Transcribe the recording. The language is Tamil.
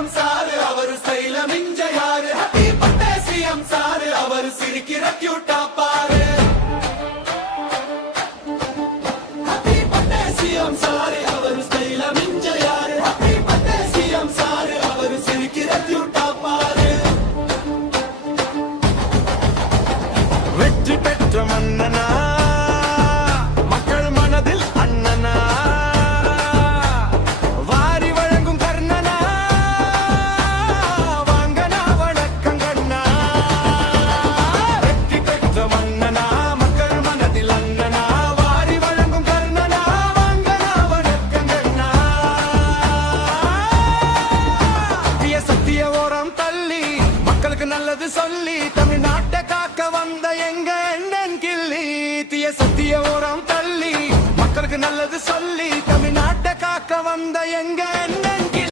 சிஎம் சாரு அவரு ஸ்டைல மிஞ்ச யாரு ஹாப்பி பர்த்டே சிஎம் சாரு அவரு சிரிக்கிற கியூட்டா பாரு ஹாப்பி பர்த்டே சிஎம் சாரு அவரு ஸ்டைல மிஞ்ச யாரு ஹாப்பி பர்த்டே சிஎம் சாரு அவரு சிரிக்கிற கியூட்டா பாரு வெற்றி பெற்ற மன்னனா மக்கள் மனதில் அண்ணனா வாரி வழங்கும் கர்ணனா வாங்கனா வணக்கம் கண்ணா வெற்றி பெற்ற மன்னனா மக்கள் மனதில் அண்ணனா வாரி வழங்கும் கர்ணனா வாங்கனா வணக்கம் கண்ணா சத்திய ஓரம் தள்ளி மக்களுக்கு நல்லது சொல்லி தமிழ்நாட்டை காக்க வந்த எங்க அண்ணன் கிள்ளி தீய சத்திய ஓரம் தள்ளி மக்களுக்கு நல்லது சொல்லி தமிழ்நாட்டை காக்க வந்த எங்க